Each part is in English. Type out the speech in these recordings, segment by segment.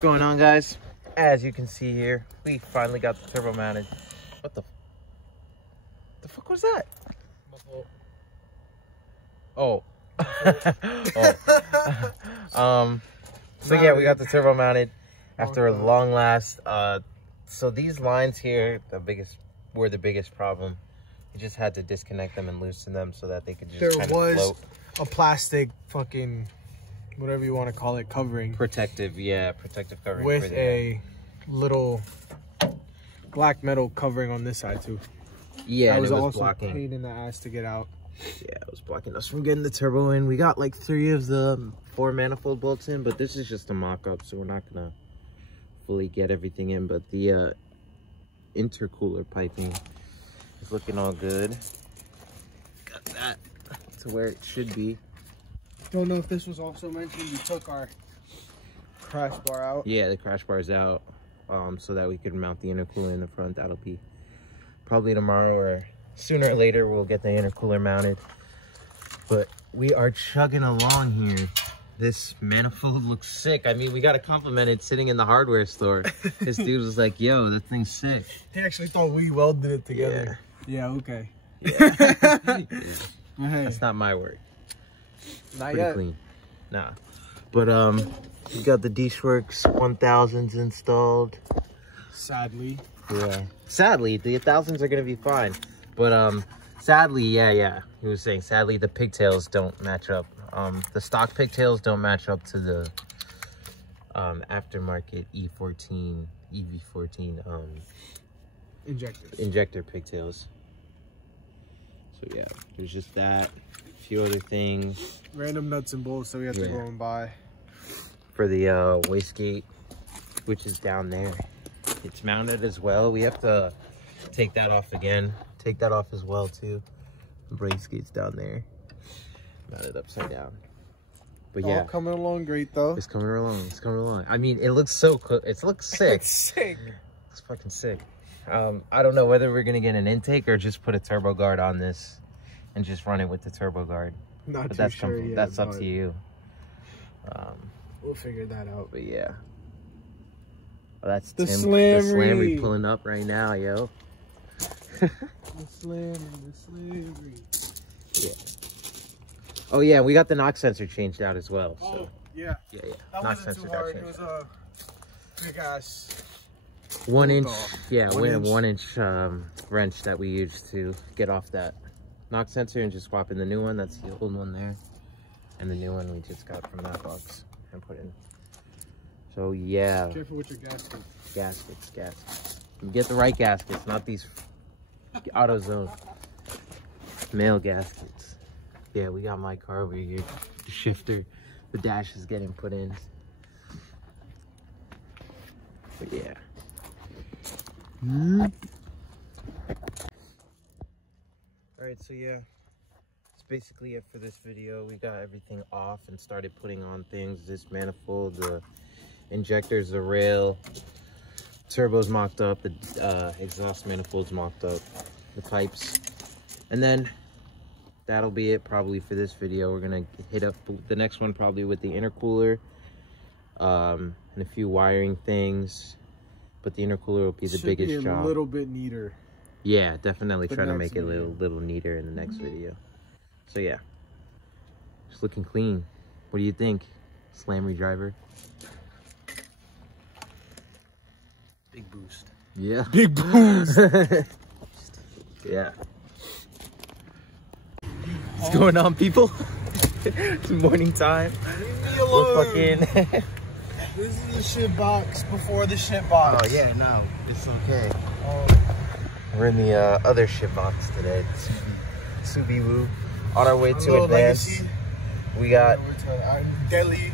What's going on, guys? As you can see here, we finally got the turbo mounted. What the fuck was that? Oh. So yeah, we got the turbo mounted after a long last. So these lines here, were the biggest problem. You just had to disconnect them and loosen them so that they could just kind of float. There was a plastic fucking, whatever you want to call it, covering. Protective covering. With a little black metal covering on this side too. Yeah, that was also also blocking. pain in the ass to get out. Yeah, it was blocking us from getting the turbo in. We got like 3 of the 4 manifold bolts in, but this is just a mock-up, so we're not gonna fully get everything in. But the intercooler piping is looking all good. Got that to where it should be. Don't know if this was also mentioned. We took our crash bar out. Yeah, the crash bar's out, so that we could mount the intercooler in the front. That'll be probably tomorrow, or sooner or later we'll get the intercooler mounted. But we are chugging along here. This manifold looks sick. I mean, we got to compliment it sitting in the hardware store. This dude was like, yo, that thing's sick. He actually thought we welded it together. Yeah, okay. Yeah. Hey. That's not my work. Not Pretty yet. clean. Nah. But we got the DishWorks 1000s installed. Sadly. Yeah. Sadly, the 1000s are gonna be fine. But sadly, yeah. He was saying sadly the pigtails don't match up. The stock pigtails don't match up to the aftermarket E14, EV14 injector pigtails. So yeah, there's just that. A few other things. Random nuts and bolts that we have to go and buy. For the wastegate, which is down there. It's mounted as well. We have to take that off again. Take that off as well too. The wastegate's down there. Mounted upside down. But yeah. All coming along great though. It's coming along. It's coming along. I mean, it looks so cool. It looks sick. It's sick. It's fucking sick. I don't know whether we're gonna get an intake or just put a turbo guard on this and just run it with the turbo guard. Not But too sure yet. that's up to you. We'll figure that out. But yeah. Oh, that's The Tim, Slamry. the Slamry pulling up right now, yo. The Slamry. Yeah. Oh yeah, we got the knock sensor changed out as well. So Oh, yeah. yeah. That Knock wasn't sensor too hard. got It was changed. a big ass. 1 inch, Yeah, we had a 1 inch wrench that we used to get off that knock sensor and just swap in the new one. That's the old one there, and the new one we just got from that box and put in. So yeah, Careful with your gasket. gaskets. You get the right gaskets, not these AutoZone male gaskets. Yeah, we got my car over here. The shifter, the dash is getting put in. But yeah. Alright, so yeah, that's basically it for this video. We got everything off and started putting on things. This manifold, the injectors, the rail, turbo's mocked up, the exhaust manifold's mocked up, the pipes. And then that'll be it probably for this video. We're gonna hit up the next one probably with the intercooler and a few wiring things. But the intercooler will be the biggest job. A little bit neater. Yeah, definitely The try to next make it a video. little neater in the next video. So yeah, it's looking clean. What do you think, Slamry driver? Big boost. Yeah. Big boost. Yeah. What's going on, people? It's morning time. Leave me We're alone. fucking. This is the shit box before the shit box. Oh yeah, no, it's okay. We're in the other shit box today, Subiwoo. On our way to Advance. We got, Delhi.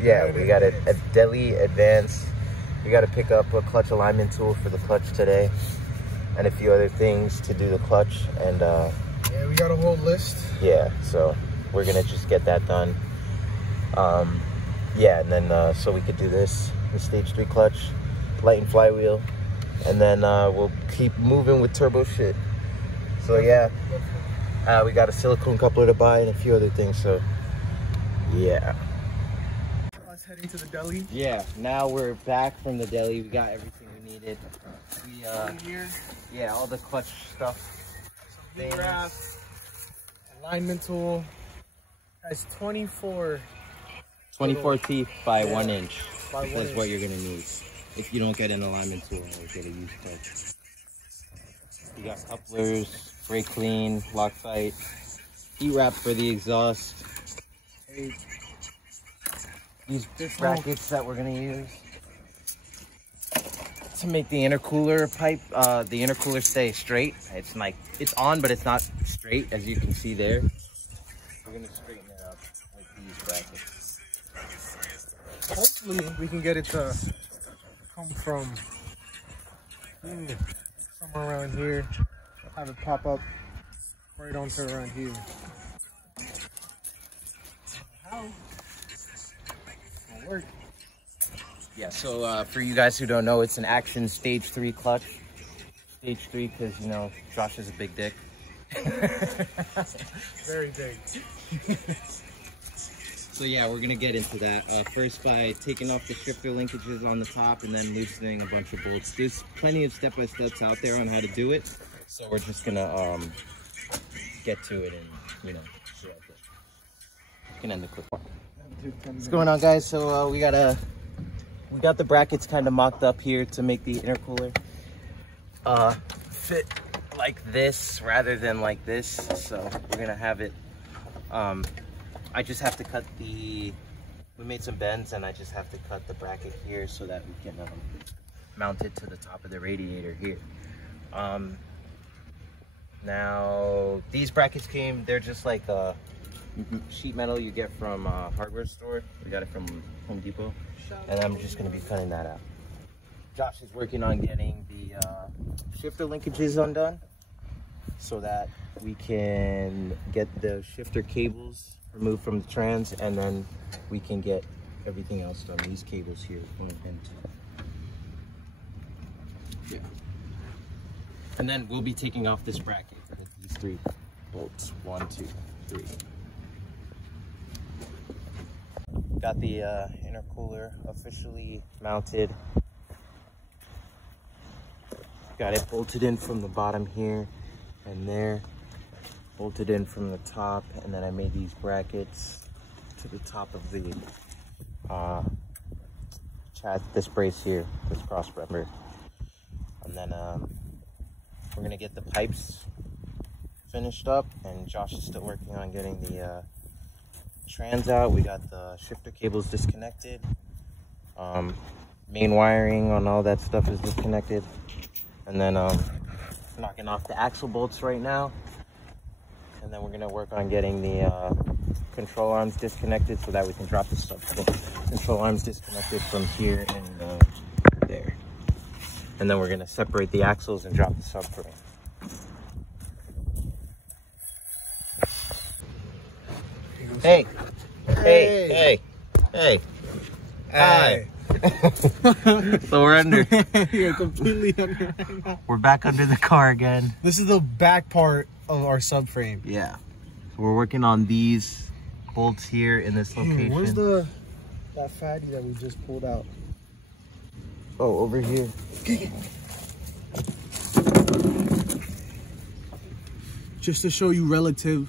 yeah, we got a Delhi Advance. We got to pick up a clutch alignment tool for the clutch today, and a few other things to do the clutch. And Yeah, we got a whole list. yeah, so we're gonna just get that done. Yeah, and then so we could do this, the stage 3 clutch, light and flywheel, and then we'll keep moving with turbo shit. So yeah, we got a silicone coupler to buy and a few other things. So yeah. Us heading into the deli. Yeah, now we're back from the deli. We got everything we needed. We In here, yeah, all the clutch stuff. some heat wrap, alignment tool. Guys, 24 teeth by 1 inch. by 1 That's inch. what you're gonna need if you don't get an alignment tool or get a used clutch. You got couplers, brake clean, Loctite, heat wrap for the exhaust. These brackets that we're gonna use to make the intercooler pipe, the intercooler stay straight. It's like it's on, but it's not straight, as you can see there. We're gonna straighten it up with these brackets. Hopefully, we can get it to come from somewhere around here. Have it pop up right onto around here. How? It'll work. Yeah, so for you guys who don't know, it's an Action Stage 3 clutch. Stage 3 because, you know, Josh is a big dick. Very big. So yeah, we're gonna get into that. First by taking off the shifter linkages on the top and then loosening a bunch of bolts. There's plenty of step-by-steps out there on how to do it. So we're just gonna get to it and, you know, show it. You can end the clip. What's going on, guys? So we got the brackets kind of mocked up here to make the intercooler fit like this rather than like this. So we're gonna have it. I just have to cut we made some bends and I just have to cut the bracket here so that we can mount it to the top of the radiator here. Now these brackets they're just like sheet metal you get from a hardware store. We got it from Home Depot. And I'm just gonna be cutting that out. Josh is working on getting the shifter linkages undone so that we can get the shifter cables removed from the trans, and then we can get everything else done. These cables here going into. Yeah. And then we'll be taking off this bracket with these 3 bolts. 1, 2, 3. Got the intercooler officially mounted. Got it bolted in from the bottom here and there. Bolted in from the top, and then I made these brackets to the top of the this brace here, this cross member. And then we're gonna get the pipes finished up, and Josh is still working on getting the trans out. We got the shifter cables disconnected. Main wiring on all that stuff is disconnected. And then knocking off the axle bolts right now. And then we're gonna work on getting the control arms disconnected so that we can drop the subframe. Control arms disconnected from here and there. And then we're gonna separate the axles and drop the subframe. Hey, hey, hey, hey, hi. So we're under. You're completely under right now. We're back under the car again. This is the back part of our subframe. Yeah. So we're working on these bolts here in this location. Where's that fatty that we just pulled out? Oh, over here. Just to show you relative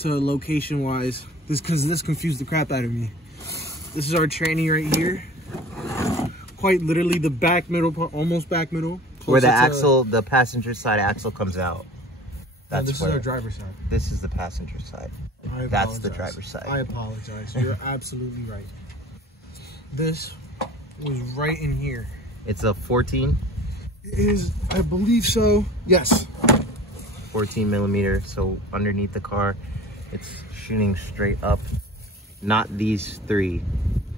to location wise, because this confused the crap out of me. This is our tranny right here. Quite literally the back middle part, almost back middle. Where the axle, the passenger side axle comes out. That's this is our driver's side. This is the passenger side. That's the driver's side. I apologize. You're absolutely right. This was right in here. It's a 14? It is, I believe so. Yes. 14 millimeter. So underneath the car, it's shooting straight up. Not these 3.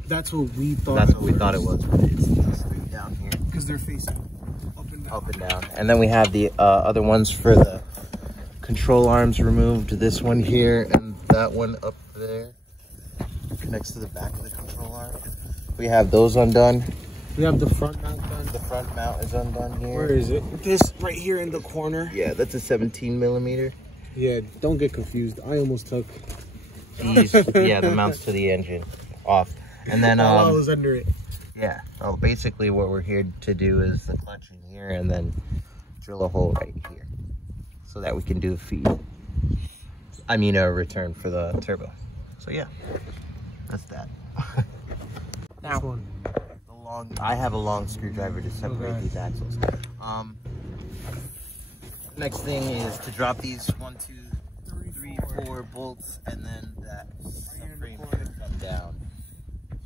That's what we thought. That's what we thought it was. But it's these 3 down here. Because they're facing up and down. Up and down. And then we have the other ones for the control arms removed. This one here and that one up there. Connects to the back of the control arm. We have those undone. We have the front mount done. The front mount is undone here. Where is it? This right here in the corner. Yeah, that's a 17 millimeter. Yeah, don't get confused. I almost took These, yeah, the mounts to the engine off. And then while I was under it. Yeah. Oh, basically what we're here to do is the clutch in here and then drill a hole right here so that we can do a feed. I mean a return for the turbo. So yeah, that's that. Now, I have a long screwdriver to separate these axles. Next thing is to drop these 1, 2, 3, 4 bolts, and then that frame should come down.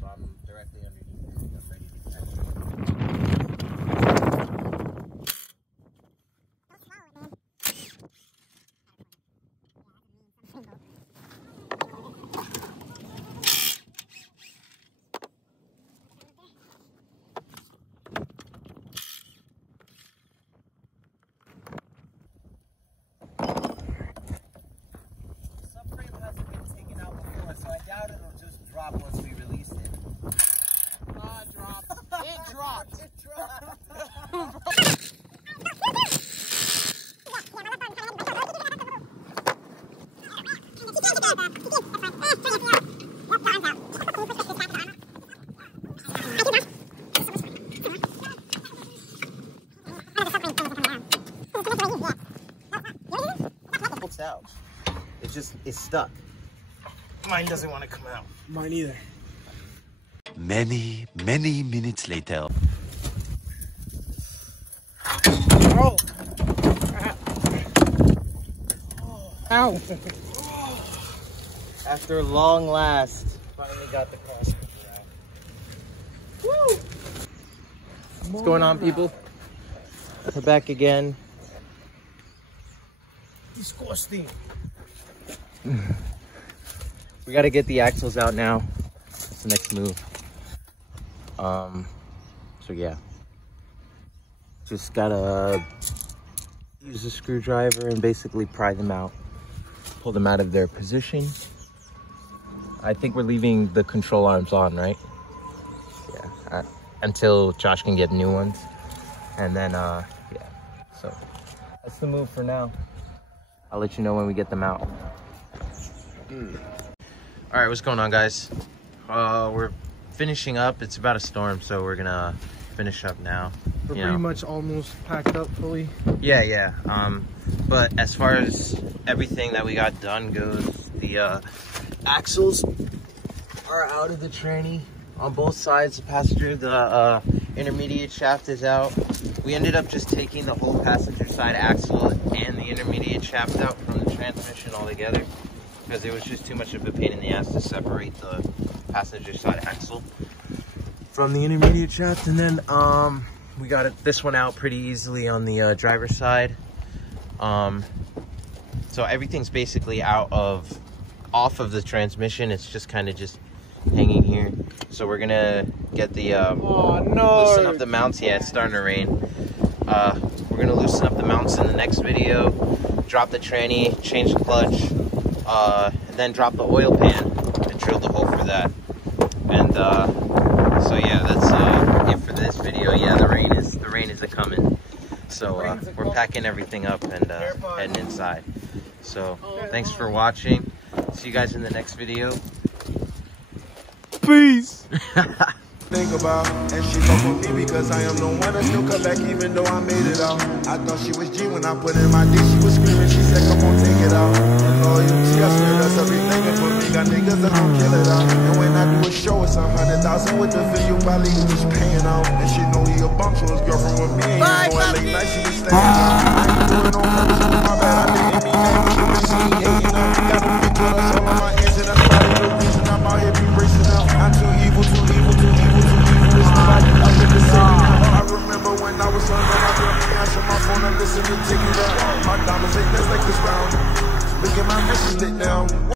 So I'm directly underneath it. I'm ready to catch once we release it. It dropped. It dropped. It's out. It's stuck. Mine doesn't want to come out. Mine either. Many minutes later. Oh! Ow! After long last, finally got the cross out. Woo! What's going on, people? We're back again. Disgusting. We got to get the axles out now. That's the next move. So yeah, just gotta use a screwdriver and basically pry them out, pull them out of their position. I think we're leaving the control arms on, right? Yeah, until Josh can get new ones. And then yeah, so that's the move for now. I'll let you know when we get them out. All right, what's going on, guys? We're finishing up. It's about a storm, so we're gonna finish up now. We're pretty much almost packed up fully. Yeah. But as far as everything that we got done goes, the axles are out of the tranny on both sides. The passenger, the intermediate shaft is out. We ended up just taking the whole passenger side axle and the intermediate shaft out from the transmission altogether, because it was just too much of a pain in the ass to separate the passenger side axle from the intermediate shaft. And then we got this one out pretty easily on the driver's side. So everything's basically off of the transmission. It's just kind of just hanging here. So we're gonna get the loosen up the mounts. Yeah, it's starting to rain. We're gonna loosen up the mounts in the next video, drop the tranny, change the clutch, and then drop the oil pan and drill the hole for that. And so yeah, that's it for this video. Yeah, the rain is a coming. So we're packing everything up and heading inside. So thanks for watching. See you guys in the next video. Peace. Think about, and she fuck with me because I am the one that still come back even though I made it out. I thought she was G when I put in my D, she was screaming, she said come on take it out. And loyalty, I swear that's everything, and for me got niggas that gon' kill it out. And when I do a show it's 100,000 with the video, probably just paying out. And she know he a bum, so his girlfriend with me, and you know late night she was staying out. I ain't doing no purpose, my bad, I didn't mean that, but she was seeing hating out. Got the big with us all on my engine, that's probably the reason I'm out here be racing out. I'm too evil, too evil, too evil. I remember when I was under my girl, me answer my phone and listen to tick it up. My diamonds ain't that's like this round. Look at my wrist lit down.